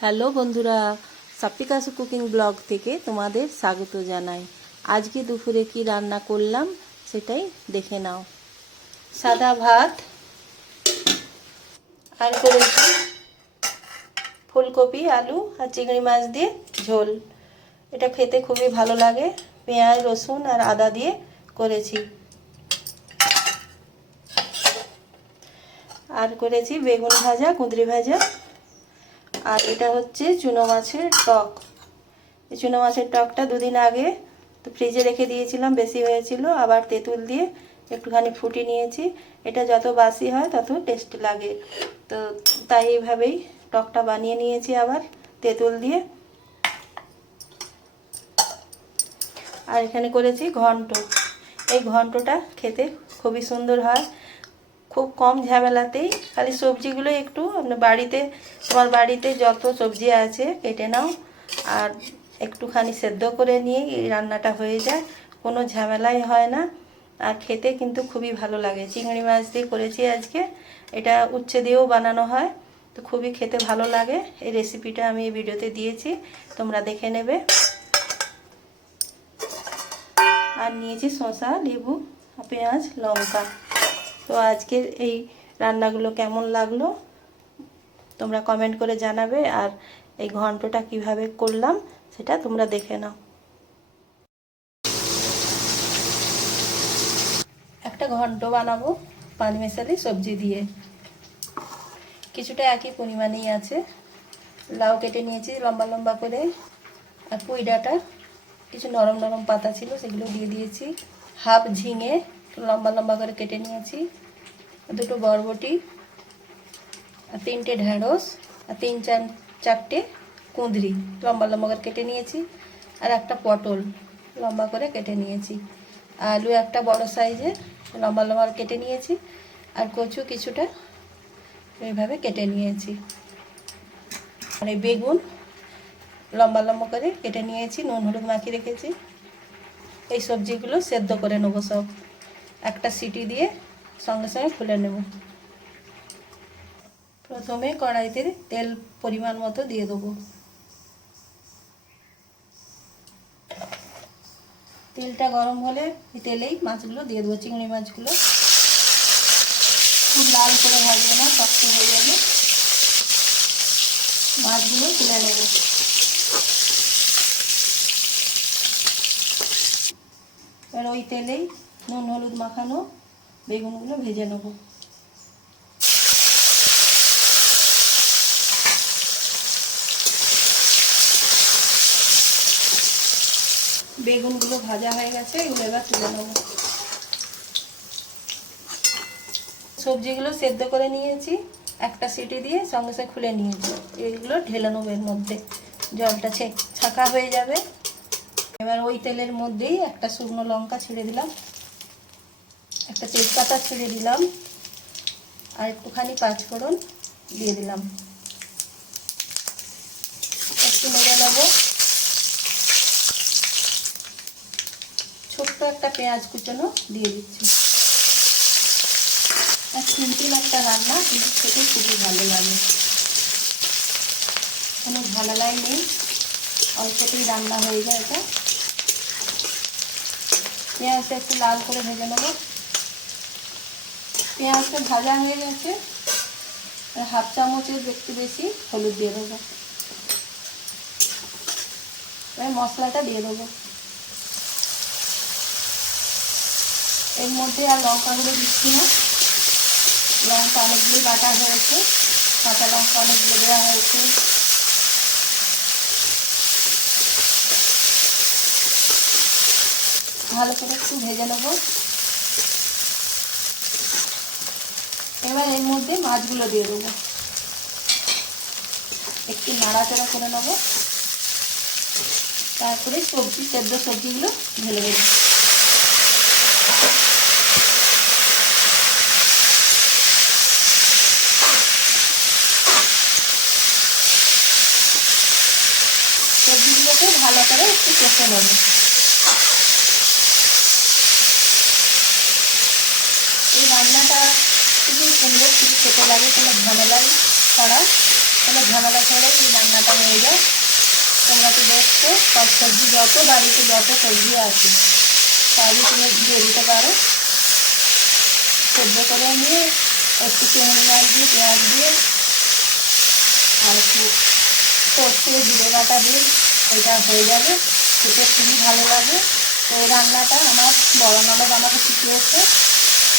Hello বন্ধুরা, সাপ্তিকাসু cooking blog থেকে তোমাদের স্বাগত জানাই। আজকে দুপুরে কি রান্না করলাম সেটাই দেখে নাও। সাদা ভাত আর করেছি ফুলকপি, আলু আর চিংড়ি মাছ দিয়ে ঝোল। এটা খেতে খুবই ভালো লাগে। পেঁয়াজ, রসুন আর আদা দিয়ে করেছি। আর করেছি বেগুন ভাজা, কুঁদরি ভাজা। আর এটা হচ্ছে চুনো মাছের টক। এই চুনো মাছের টকটা দুদিন আগে তো ফ্রিজে রেখে দিয়েছিলাম, বেশি হয়েছিল। আবার তেঁতুল দিয়ে একটুখানি ফুটিয়ে নিয়েছি। এটা যত বাসি হয় তত টেস্ট লাগে, তো তাই এইভাবেই টকটা বানিয়ে নিয়েছি আবার তেঁতুল দিয়ে। আর এখানে করেছি ঘন্ট। এই ঘন্টটা খেতে খুবই সুন্দর হয়, খুব কম ঝামেলাতেই। খালি সবজিগুলো একটু তোমার বাড়িতে যত সবজি আছে কেটে নাও আর একটুখানি সেদ্ধ করে নিয়ে এই রান্নাটা হয়ে যায়, কোনো ঝামেলাই হয় না। আর খেতে কিন্তু খুবই ভালো লাগে। চিংড়ি মাছ দিয়ে করেছি আজকে। এটা উচ্ছে দিয়েও বানানো হয়, তো খুবই খেতে ভালো লাগে। এই রেসিপিটা আমি এই ভিডিওতে দিয়েছি, তোমরা দেখে নেবে। আর নিয়েছি শসা, লেবু, পেঁয়াজ, লঙ্কা। তো আজকের এই রান্নাগুলো কেমন লাগলো তোমরা কমেন্ট করে জানাবে। আর এই ঘন্টটা কিভাবে করলাম সেটা তোমরা দেখে নাও। একটা ঘন্ট বানাবো পাঁচমেশালি সবজি দিয়ে। কিছুটা একই পরিমাণেই আছে। লাউ কেটে নিয়েছি লম্বা লম্বা করে, আর পুঁই ডাঁটা কিছু নরম নরম পাতা ছিল সেগুলো দিয়ে দিয়েছি। হাফ ঝিঙে লম্বা লম্বা করে কেটে নিয়েছি, দুটো বরবটি, আর তিনটে ঢেঁড়স, আর চারটে কুঁদরি লম্বা লম্বা করে কেটে নিয়েছি। আর একটা পটল লম্বা করে কেটে নিয়েছি। আলু একটা বড় সাইজের লম্বা লম্বা কেটে নিয়েছি। আর কচু কিছুটা এইভাবে কেটে নিয়েছি। আর এই বেগুন লম্বা লম্বা করে কেটে নিয়েছি, নুন হলুদ মাখিয়ে রেখেছি। এই সবজিগুলো সেদ্ধ করে নেবো সব, একটা সিটি দিয়ে সঙ্গে সঙ্গে খুলে নেব। প্রথমে কড়াইতে তেল পরিমাণ মতো দিয়ে দেবো। তেলটা গরম হলে এই তেলেই মাছগুলো দিয়ে দেবো, চিংড়ি মাছগুলো। খুব লাল করে ভাজবে না, শক্ত হয়ে যাবে। মাছগুলো তুলে নেব। এবার ওই তেলেই নুন হলুদ মাখানো বেগুনগুলো ভেজে নেব। বেগুনগুলো ভাজা হয়ে গেছে, এগুলো এবার তুলে নেব। সবজিগুলো সেদ্ধ করে নিয়েছি, একটা সিটি দিয়ে সঙ্গে সঙ্গে খুলে নিয়েছি। এইগুলো ঢেলে নেবো এর মধ্যে, জলটা ছাঁকা হয়ে যাবে। এবার ওই তেলের মধ্যেই একটা শুকনো লঙ্কা ছিঁড়ে দিলাম, একটা তেজপাতা ছিঁড়ে দিলাম, আর একটুখানি পাঁচফোড়ন দিয়ে দিলাম। একটু নেড়ে নেবো। ছোট্ট একটা পেঁয়াজ কুচানো দিয়ে দিচ্ছি। আর সিম্পল একটা রান্না, কিন্তু খেতে খুবই ভালো লাগে। কোনো ঝামেলাই নেই, অল্পতেই রান্না হয়ে যায় এটা। পেঁয়াজটা একটু লাল করে ভেজে নেব। পেঁয়াজটা ভাজা হয়ে গেছে, হাফ চামচের একটু বেশি হলুদ দিয়ে দেবো। এবার মশলাটা দিয়ে দেবো। এর মধ্যে আর লঙ্কাগুলো দিচ্ছি না, লঙ্কা অনেকগুলো বাটা হয়েছে, কাঁচা লঙ্কা অনেকগুলো দেওয়া হয়েছে। ভালো করে একটু ভেজে নেব। এবার এর মধ্যে মাছগুলো দিয়ে দেবো, একটু নাড়াচাড়া করে নেব। তারপরে সেদ্ধ সবজিগুলো ঢেলে দেবো। সবজিগুলোকে ভালো করে একটু কষে নেব। এই রান্নাটা খুবই সুন্দর, খুবই খেতে লাগে। কোনো ঝামেলা ছাড়াই এই রান্নাটা আছে, সব সবজি বাড়িতে যত সবজি আছে তাহলে তুমি দিয়ে দিতে পারো। সেদ্ধ করে নিয়ে একটু চিংড়ি মাছ দিয়ে, পেঁয়াজ দিয়ে আর একটু সর্ষে জিরে বাটা দিই, এটা হয়ে যাবে। খেতে খুবই ভালো লাগে। তো এই রান্নাটা আমার বড় ননদ আমাকে শিখিয়েছে।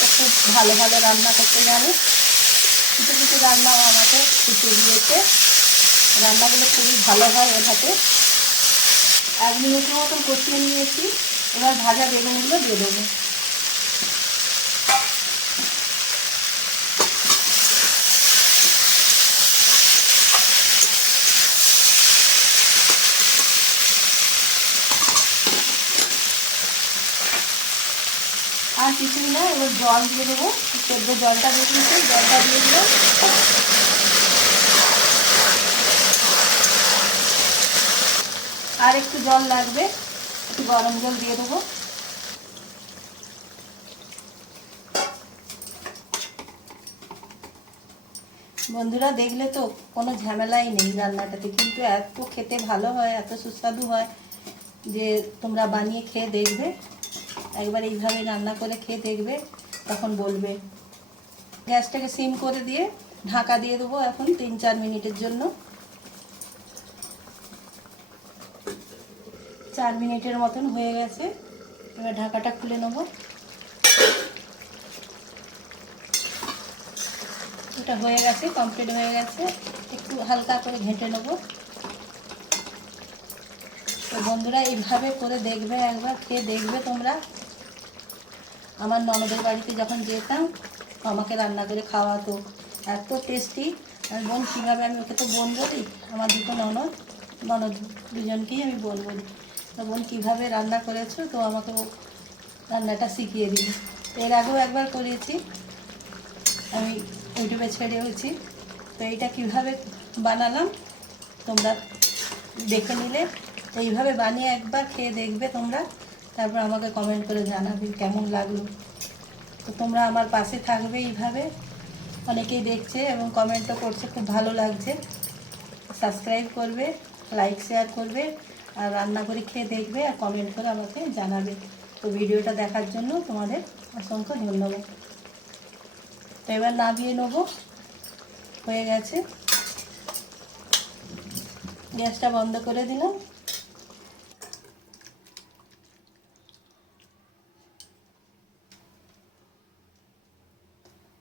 ও খুব ভালো রান্না করতে জানে। কিছু কিছু রান্নাও আমাকে শিখিয়ে দিয়েছে। রান্নাগুলো খুবই ভালো হয় ওর হাতে। 1 মিনিটের মতন কষিয়ে নিয়েছি। এবার ভাজা বেগুনগুলো দিয়ে দেবো। আর কিছুই না, এবার জল দিয়ে দেবো। সেদ্ধ জলটা দিয়ে দিয়েছি, জলটা দিয়ে দিলাম। আর একটু জল লাগবে, একটু গরম জল দিয়ে দেবো। বন্ধুরা দেখলে তো কোনো ঝামেলাই নেই রান্নাটাতে, কিন্তু এত খেতে ভালো হয়, এত সুস্বাদু হয় যে তোমরা বানিয়ে খেয়ে দেখবে। একবার এইভাবে রান্না করে খেয়ে দেখবে, তখন বলবে। গ্যাসটাকে সিম করে দিয়ে ঢাকা দিয়ে দেবো এখন 3-4 মিনিটের জন্য। 4 মিনিটের মতন হয়ে গেছে। এবার ঢাকাটা খুলে নেব। এটা হয়ে গেছে, কমপ্লিট হয়ে গেছে। একটু হালকা করে ঘেঁটে নেব। তো বন্ধুরা এইভাবে করে দেখবে, একবার খেয়ে দেখবে তোমরা। আমার ননদের বাড়িতে যখন যেতাম আমাকে রান্না করে খাওয়াতো, এত টেস্টি। আর বোন কীভাবে, আমি ওকে তো বোন বলি, আমার দুটো ননদ দুজনকেই আমি বোন বলি। তো বোন কীভাবে রান্না করেছো, তো আমাকে ও রান্নাটা শিখিয়ে দিই। এর আগেও একবার করেছি, আমি ইউটিউবে ছেড়েওছি। তো এইটা কীভাবে বানালাম তোমরা দেখে নিলে। এইভাবে বানিয়ে একবার খেয়ে দেখবে তোমরা, তারপর আমাকে কমেন্ট করে জানাবে কেমন লাগলো। তো তোমরা আমার পাশে থাকবে এইভাবে। অনেকেই দেখছে এবং কমেন্টও করছে, খুব ভালো লাগছে। সাবস্ক্রাইব করবে, লাইক শেয়ার করবে, আর রান্না করে খেয়ে দেখবে আর কমেন্ট করে আমাকে জানাবে। তো ভিডিওটা দেখার জন্য তোমাদের অসংখ্য ধন্যবাদ। তো এবার নামিয়ে নেব, হয়ে গেছে। গ্যাসটা বন্ধ করে দিলাম।